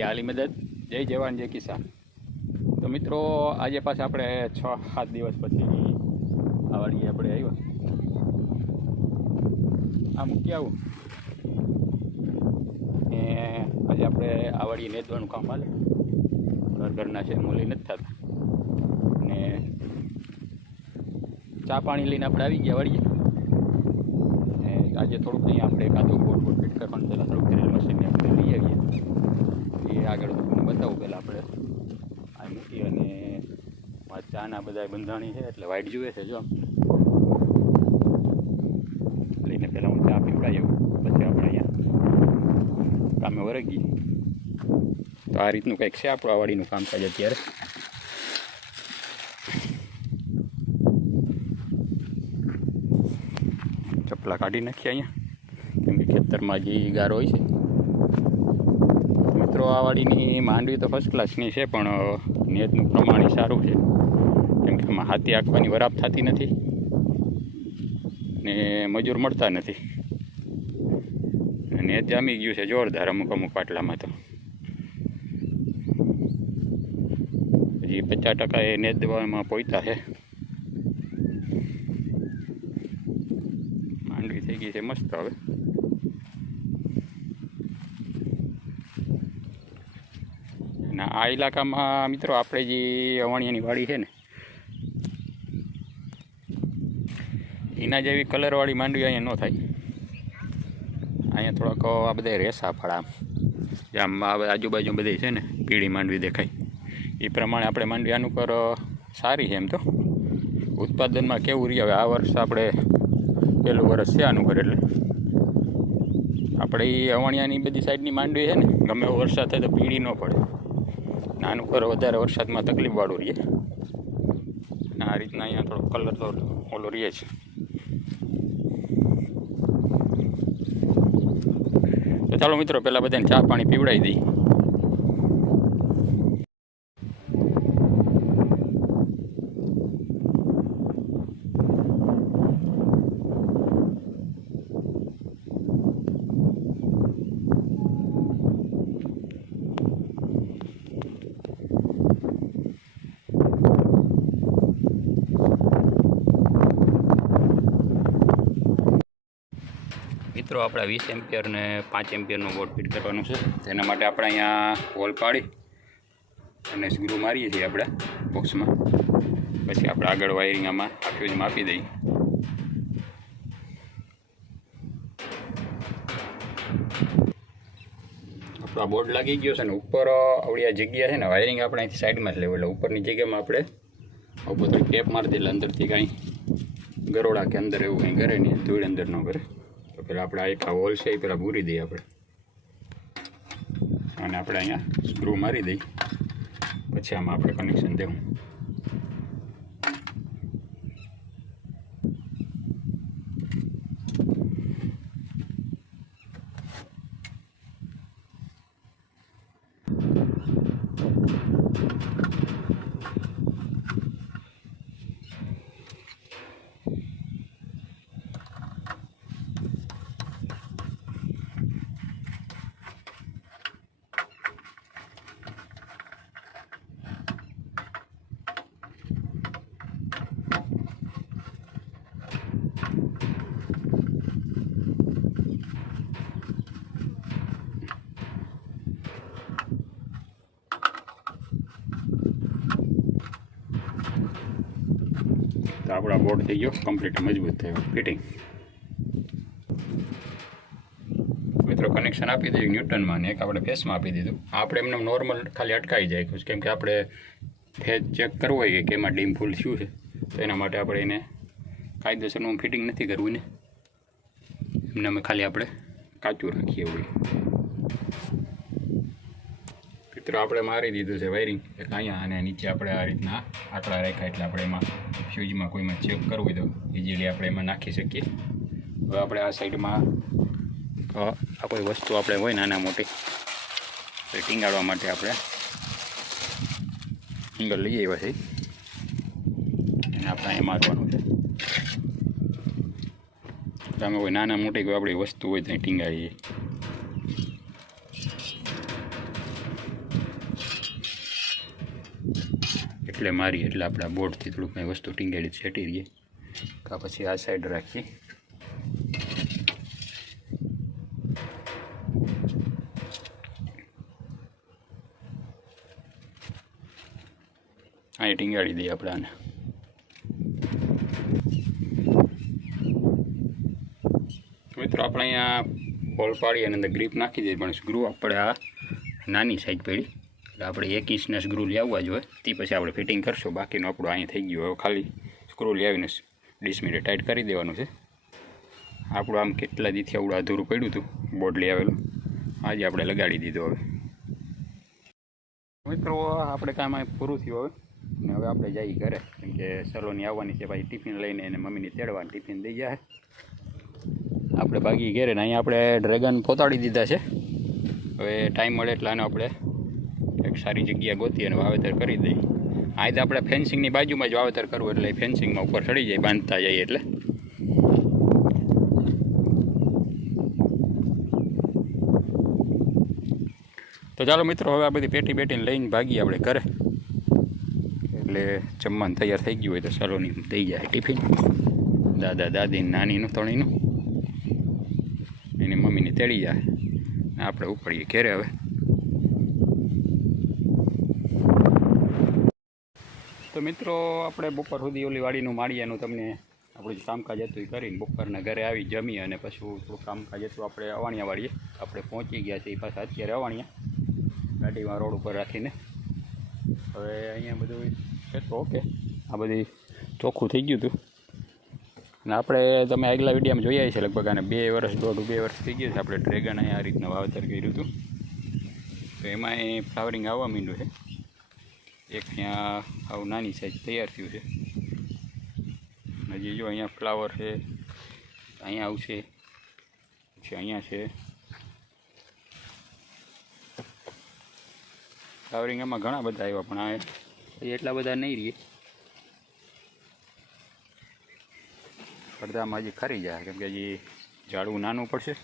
કરીએ આલી મદદ. જય જવાન, જય કિસાન. તો મિત્રો, આજે પાછા આપણે છ, સાત દિવસ પછી આ વાડીએ આપણે આવ્યા. આ મૂકી આવું? ને આજે આપણે આ વાડીએ નેદવાનું કામ હાલે. ઘર ઘરના છે મૂલી નથી થતા. ને ચા પાણી લઈને આપણે આવી ગયા, વાડીએ. ને આજે થોડુંક અહીંયા આપણે કાદો બોટ બોટ ફિટ કરવાનું પહેલાં થોડુંક ડ્રિલ મશીનને આપણે લઈ આવીએ. એ આગળ તમને બતાવું પહેલાં આપણે. આ મૂકી અને ચાના બધા બંધાણી છે, એટલે વાઈટ જુએ છે, જો. લઈને પહેલાં હું ચા પીવડાવી પછી આપણે અહીંયા કામે વરગી. તો આ રીતનું કંઈક છે આપણું આવાડીનું વાડીનું કામકાજ અત્યારે? કાઢી નાખીએ અહીંયા. કેમ કે ખેતરમાં જે ગારો હોય છે. મિત્રો, આ વાડીની માંડવી તો ફર્સ્ટ ક્લાસની છે, પણ નેતનું પ્રમાણ સારું છે. કેમ કે એમાં હાથી આંકવાની વરાપ થતી નથી ને મજૂર મળતા નથી. નેત જામી ગયું છે જોરદાર અમુક અમુક પાટલામાં તો. હજી પચાસ ટકા એ નેત દવામાં પોઈતા છે માંડવી થઈ ગઈ છે મસ્ત હવે અને આ ઇલાકામાં મિત્રો આપણે જે અવાણિયાની વાડી છે ને, એના જેવી કલરવાળી માંડવી અહીંયા ન થાય. અહીંયા થોડાક આ બધા રેસા ફળ આમ આજુબાજુ બધી છે ને, પીળી માંડવી દેખાય. એ પ્રમાણે આપણે માંડવી આનું પર સારી છે એમ તો. ઉત્પાદનમાં કેવું રહી આ વર્ષ આપણે પહેલું વર્ષ છે આનું ઘર એટલે. આપણે એ અવાણિયાની બધી સાઈડની માંડવી છે ને, ગમે એવો વરસાદ થાય તો પીળી ન પડે. નાનું ઘર વધારે વરસાદમાં તકલીફવાળું રહીએ આ રીતના અહીંયા થોડો કલર તો ઓલો રહે છે. તો ચાલો મિત્રો, પહેલાં બધાને ચા પાણી પીવડાવી દઈએ. મિત્રો આપણે વીસ એમ્પિયર ને પાંચ એમ્પિયરનો બોર્ડ ફિટ કરવાનું છે. તેના માટે આપણે અહીંયા હોલ પાડી અને સ્ક્રૂ મારીએ છીએ આપણે બોક્સમાં પછી આપણે આગળ વાયરિંગ આમાં આખી જ માપી દઈએ. આપણો આ બોર્ડ લાગી ગયો છે ને ઉપર આવડી આ જગ્યા છે ને વાયરિંગ આપણે અહીંથી સાઈડમાં જ લેવું એટલે ઉપરની જગ્યામાં આપણે આવું બધું ટેપ મારી દે એટલે અંદરથી કાંઈ ગરોડા કે અંદર એવું કંઈ કરે નહીં ધૂળ અંદર ન કરે પેલા આપણે આ એક હોલ છે, એ પેલા પૂરી દઈએ આપણે અને આપણે અહીંયા સ્ક્રૂ મારી દઈએ. પછી આમાં આપણે કનેક્શન દેવું. આપણો બોર્ડ થઈ ગયો કમ્પ્લીટ મજબૂત થયો. ફિટિંગ મિત્રો કનેક્શન આપી દીધું ન્યૂટનમાં ને એક આપણે ફેસમાં આપી દીધું. આપણે એમને નોર્મલ ખાલી અટકાવી જાય કેમ કે આપણે ફેસ ચેક કરવું હોય કે એમાં ડીમ ફૂલ શું છે, તો એના માટે આપણે એને કાયદેસરનું ફિટિંગ નથી કરવું ને. એમને અમે ખાલી આપણે કાચું રાખીએ હોય મિત્રો, આપણે મારી દીધું છે વાયરિંગ એટલે અહીંયા અને નીચે આપણે આ રીતના આંકડા રાખ્યા, એટલે આપણે એમાં ફ્યુઝમાં કોઈમાં ચેક કરવું હોય તો ઇઝીલી આપણે એમાં નાખી શકીએ. હવે આપણે આ સાઈડમાં આ કોઈ વસ્તુ આપણે હોય નાના મોટી એ ટીંગાડવા માટે આપણે ટીંગર લઈ આવ્યા છે. અને આપણે અહીંયા મારવાનું છે. તમે કોઈ નાના મોટી કોઈ આપણી વસ્તુ હોય તો અહીં ટીંગાડીએ. ડિસ્પ્લે મારી એટલે આપણા બોર્ડથી થોડુંક કંઈ વસ્તુ ટીંગાડી છેટી રહીએ કા પછી આ સાઈડ રાખીએ અહીં ટીંગાડી દઈએ આપણે આને. મિત્રો, આપણે અહીંયા હોલ પાડી અને અંદર ગ્રીપ નાખી દઈએ, પણ સ્ક્રૂ આપણે આ નાની સાઈઝ પડી. એટલે આપણે એક ઇંચના સ્ક્રૂ લાવવા જોઈએ તે પછી આપણે ફિટિંગ કરશું. બાકીનું આપણું અહીંયા થઈ ગયું હવે ખાલી સ્ક્રૂ લાવીને ડિસમીરે ટાઈટ કરી દેવાનું છે. આપણું આમ કેટલા દીથી આવડું અધૂરું પડ્યું હતું બોર્ડ લઈ આવેલું. આજે આપણે લગાડી દીધું હવે. મિત્રો, આપણે કામ પૂરું થયું હવે. ને હવે આપણે જઈએ ઘરે. કેમ કે સલોની આવવાની છે ભાઈ. ટિફિન લઈને એને મમ્મીને તેડવાની ટિફિન દઈ જાય આપણે ભાગી ઘેરે ને અહીંયા આપણે ડ્રેગન પોતાડી દીધા છે. હવે ટાઈમ મળે એટલે આને આપણે એક સારી જગ્યા ગોતી અને વાવેતર કરી દઈએ આ તો આપણે ફેન્સિંગની બાજુમાં જ વાવેતર કરવું એટલે ફેન્સિંગમાં ઉપર ચડી જાય, બાંધતા જઈએ એટલે. તો ચાલો મિત્રો, હવે આ બધી પેટી બેટીને લઈને ભાગીએ આપણે ઘરે. એટલે જમવાનું તૈયાર થઈ ગયું હોય તો સલોની થઈ જાય ટિફિન. દાદા, દાદી, નાનીનું, તણીનું. એની મમ્મીને તેડી જાય. આપણે ઉપડીએ ઘેરે હવે. તો મિત્રો, આપણે બપોર સુધી ઓલી વાડીનું માળિયાનું તમને આપણું જે કામકાજ હતું એ કરીને બપોરના ઘરે આવી જમી અને પછી થોડું કામકાજ હતું, આપણે અવાણિયા વાળીએ આપણે પહોંચી ગયા છીએ પાછા અત્યારે અવાણિયા ગાડીમાં રોડ ઉપર રાખીને. હવે અહીંયા બધું છે તો ઓકે. આ બધી ચોખ્ખું થઈ ગયું હતું. અને આપણે તમે આગલા વિડીયોમાં જોઈએ છે લગભગ આને બે વર્ષ દોઢ બે વર્ષ થઈ ગયું છે આપણે ડ્રેગન અહીંયા આ રીતના વાવેતર કર્યું હતું. તો એમાં ફ્લાવરિંગ આવવા માંડ્યું છે. એક અહીંયા આવું નાની સાઈઝ તૈયાર થયું છે. હજી જો અહીંયા ફ્લાવર છે, અહીંયા આવશે પછી અહીંયા છે. ફ્લાવરિંગ એમાં ઘણા બધા આવ્યા, પણ આ એટલા બધા નહીં રહીએ અડધામાં હજી ખરી જાય, કેમ કે હજી ઝાડવું નાનું પડશે.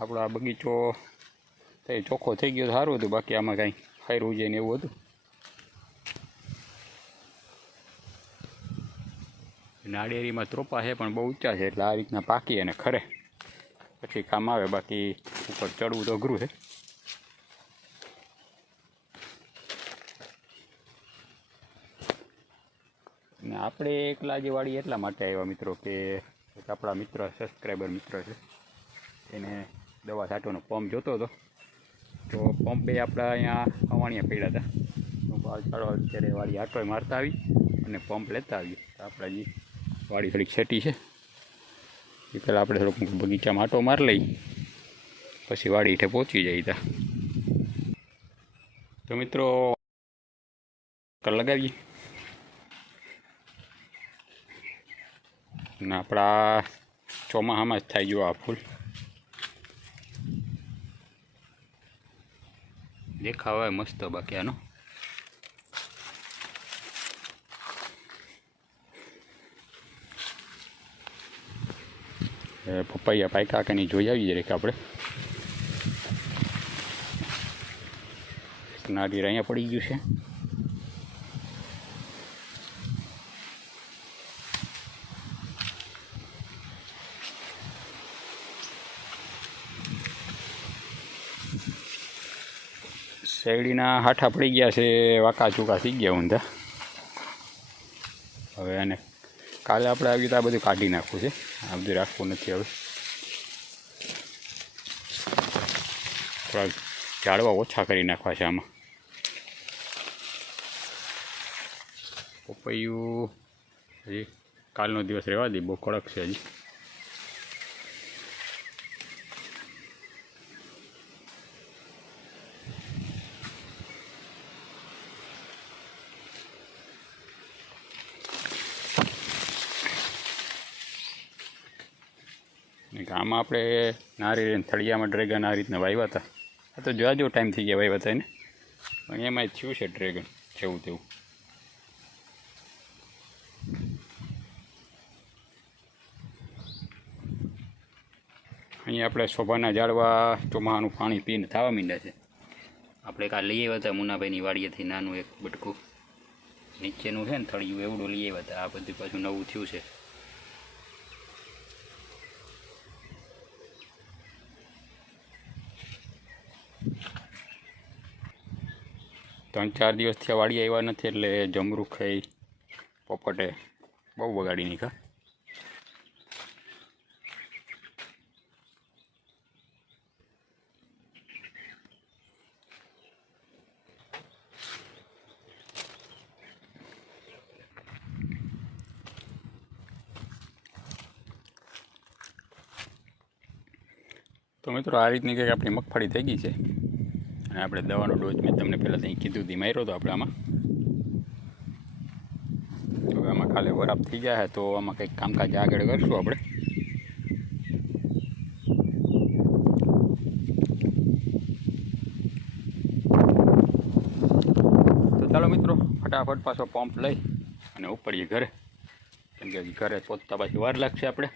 આપણો આ બગીચો થઈ ચોખ્ખો થઈ ગયો સારું હતું, બાકી આમાં કાંઈ ખાયરું જઈને એવું હતું. નાળિયેરીમાં ત્રોપા છે, પણ બહુ ઊંચા છે, એટલે આ રીતના પાકી અને ખરે. પછી કામ આવે, બાકી ઉપર ચડવું તો અઘરું છે. ને આપણે એકલા જે વાળી એટલા માટે આવ્યા મિત્રો કે આપણા મિત્ર સબસ્ક્રાઈબર મિત્ર છે. એને દવા છાંટવાનો પંપ જોતો હતો. તો પંપ બે આપણા અહીંયા અવાણિયા પડ્યા હતા. તો ચાલો અત્યારે વાડી આટોય મારતા આવી અને પંપ લેતા આવીએ આપણા જે વાડી થોડીક છેટી છે. એ પહેલાં આપણે થોડુંક બગીચામાં આટો માર લઈ, પછી વાડી હેઠે પહોંચી જાય તા. તો મિત્રો લગાવીએ. આપણા ચોમાસામાં જ થાય જો આ ફૂલ. દેખાવ આવે મસ્ત બાકી આનો. પપૈયા પાયકા કે નહીં જોઈ આવી જરીક આપણે. નારિયેળ અહીંયા પડી ગયું છે. શેરડીના હાઠા પડી ગયા છે, વાંકા ચૂકા થઈ ગયા ઊંધા. હવે અને કાલે આપણે આવી તો આ બધું કાઢી નાખવું છે. આ બધું રાખવું નથી હવે. થોડા ઝાડવા ઓછા કરી નાખવા છે આમાં. પપૈયું હજી કાલનો દિવસ રહેવા દે, બહુ કડક છે હજી. આમાં આપણે નારી થળિયામાં ડ્રેગન આ રીતના વાવ્યા હતા. આ તો જેવો ટાઈમ થઈ ગયા વાવ્યા હતા એને. પણ એમાં થયું છે ડ્રેગન જેવું તેવું. અહીંયા આપણે શોભાના ઝાડવા ચોમાનું પાણી પીને થવા માંડ્યા છે. આપણે કાલ લઈ આવ્યા હતા, મુનાભાઈની વાડીએથી નાનું એક બટકું. નીચેનું છે ને થળિયું, એવડું લઈ આવ્યા હતા. આ બધું પાછું નવું થયું છે. ત્રણ ચાર દિવસથી વાડી આવ્યા નથી એટલે જમરૂ ખાઈ પોપટે બહુ બગાડી નીકળ તો મિત્રો, આ રીતની કંઈક આપણી મગફળી થઈ ગઈ છે? અને આપણે દવાનો ડોઝ મેં તમને પહેલાં ત્યાં કીધું હતી માર્યો હતો આપણે આમાં. હવે આમાં કાલે વરાપ થઈ જાય તો આમાં કંઈક કામકાજ આગળ કરશું આપણે. તો ચાલો મિત્રો, ફટાફટ પાછો પંપ લઈ અને ઉપડીએ ઘરે. કેમ કે ઘરે પહોંચતા પાછી વાર લાગશે આપણે.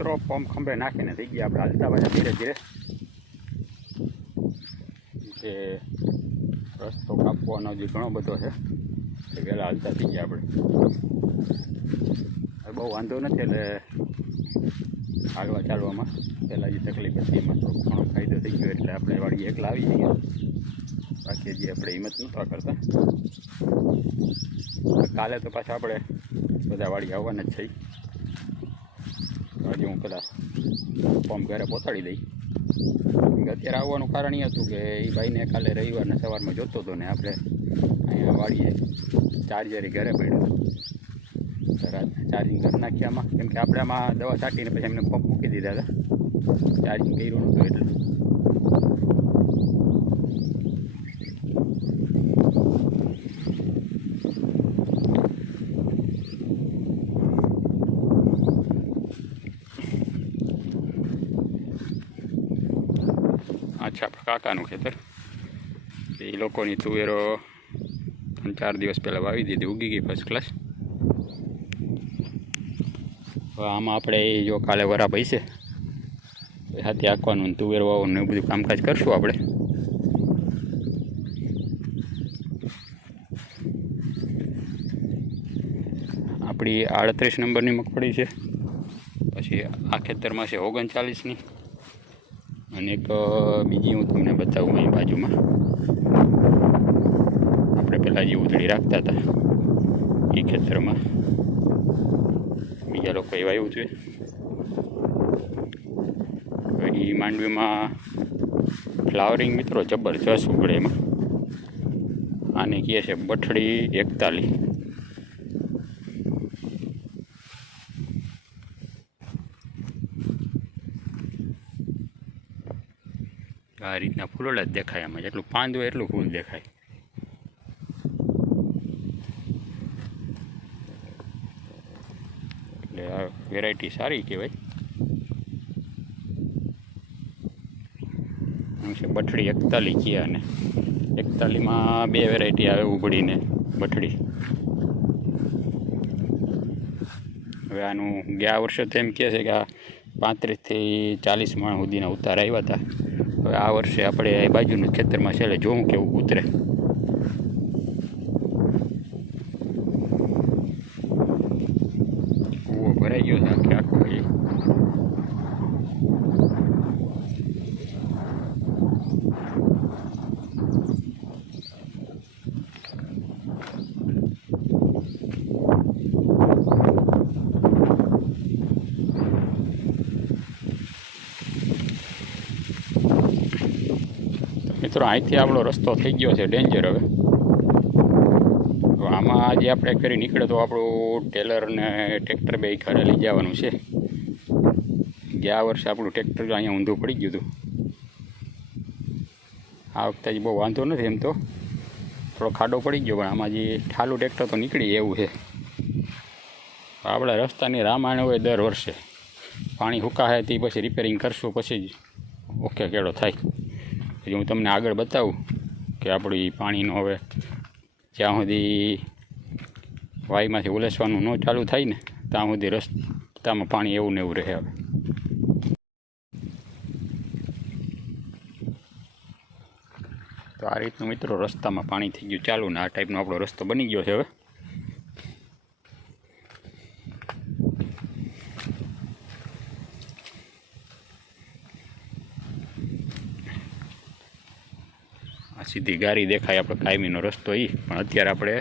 મિત્રો પંપ ખંભે નાખીને થઈ ગયા આપણે હાલતા પાછા ધીરે ધીરે કે રસ્તો કાપવાનો જે ઘણો બધો છે એ વહેલા હાલતા થઈ ગયા આપણે બહુ વાંધો નથી એટલે હાલવા ચાલવામાં પહેલાં જે તકલીફ હતી એમાં થોડો ઘણો ફાયદો થઈ ગયો એટલે આપણે વાળી એકલા આવી ગયા બાકી જે આપણે હિંમત નહોતા કરતા કાલે તો પાછા આપણે બધા વાળી આવવાના જ છે આજે હું પેલા પંપ ઘરે પહોંચાડી દઈ. અત્યારે આવવાનું કારણ એ હતું કે એ ભાઈને કાલે રવિવારના સવારમાં જોતો હતો ને આપણે અહીંયા વાળીએ ચાર્જર ઘરે પડ્યું. ચાર્જિંગ કરી નાખ્યા આમાં. કેમ કે આપણે આમાં દવા છાંટીને પછી એમને પંપ મૂકી દીધા હતા. ચાર્જિંગ કર્યું નહોતું એટલે આ છે આપણા કાકાનું ખેતર. એ લોકોની તુવેરો ત્રણ ચાર દિવસ પહેલાં વાવી દીધી, ઉગી ગઈ ફર્સ્ટ ક્લાસ આમાં આપણે એ જો કાલે વરા પૈસે હાથે આંકવાનું તુવેર વાવવાનું એવું બધું કામકાજ કરશું આપણે. આપણી આડત્રીસ નંબરની મગફળી છે. પછી આ ખેતરમાં છે ઓગણચાલીસની. અને એક બીજી હું તમને બતાવું અહીં બાજુમાં. આપણે પહેલાં જે ઉધડી રાખતા હતા, એ ખેતરમાં. બીજા લોકો એવા એવું છે એ માંડવીમાં ફ્લાવરિંગ મિત્રો જબરજસ્ત ઉગડે એમાં. આને કહે છે બઠડી એકતાલી. આ રીતના ફૂલોડા જ દેખાય આમાં. જેટલું પાંદ હોય એટલું ફૂલ દેખાય. એટલે આ વેરાયટી સારી કહેવાય. છે બઠડી એકતાલી અને એકતાલીમાં બે વેરાયટી આવે ઉભડીને બઠડી. હવે આનું ગયા વર્ષે એમ કહે છે કે આ પાંત્રીસથી ચાલીસ માણ સુધીના ઉતાર આવ્યા હતા. આ વર્ષે આપણે એ બાજુનું ખેતરમાં છે એટલે જોવું કેવું ઉતરે કૂવો ભરાઈ ગયો છે આખે આખો એ મિત્રો અહીંથી આપણો રસ્તો થઈ ગયો છે ડેન્જર હવે. આમાં આજે આપણે કરી નીકળે તો આપણું ટેલર ને ટ્રેક્ટર બે ઘરે લઈ જવાનું છે. ગયા વર્ષે આપણું ટ્રેક્ટર અહીંયા ઊંધું પડી ગયું હતું. આ વખતે હજી બહુ વાંધો નથી એમ તો. થોડો ખાડો પડી ગયો, પણ આમાં જે ઠાલું ટ્રેક્ટર તો નીકળી એવું છે. આપણા રસ્તાની રામાયણ હોય દર વર્ષે. પાણી હુકાશે તે પછી રિપેરિંગ કરશું, પછી જ ઓકે કેળો થાય. પછી હું તમને આગળ બતાવું કે આપણી પાણીનો હવે જ્યાં સુધી વાયમાંથી ઉલેસવાનું ન ચાલુ થાય ને, ત્યાં સુધી રસ્તામાં પાણી એવું ને એવું રહે હવે. તો આ રીતનું મિત્રો રસ્તામાં પાણી થઈ ગયું ચાલુ ને આ ટાઈપનો આપણો રસ્તો બની ગયો છે હવે. સીધી ગારી દેખાય, આપણે કાયમીનો રસ્તો એ પણ અત્યારે આપણે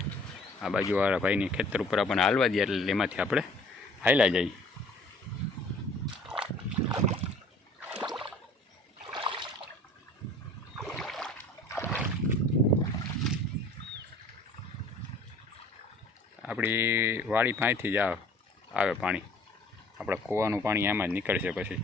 આ બાજુવાળા ભાઈની ખેતર ઉપર આપણને હાલવા દઈએ એટલે એમાંથી આપણે હાલ્યા જઈએ. આપણી વાડી પાસેથી જ આવે પાણી. આપણે કૂવાનું પાણી એમાં જ નીકળશે પછી.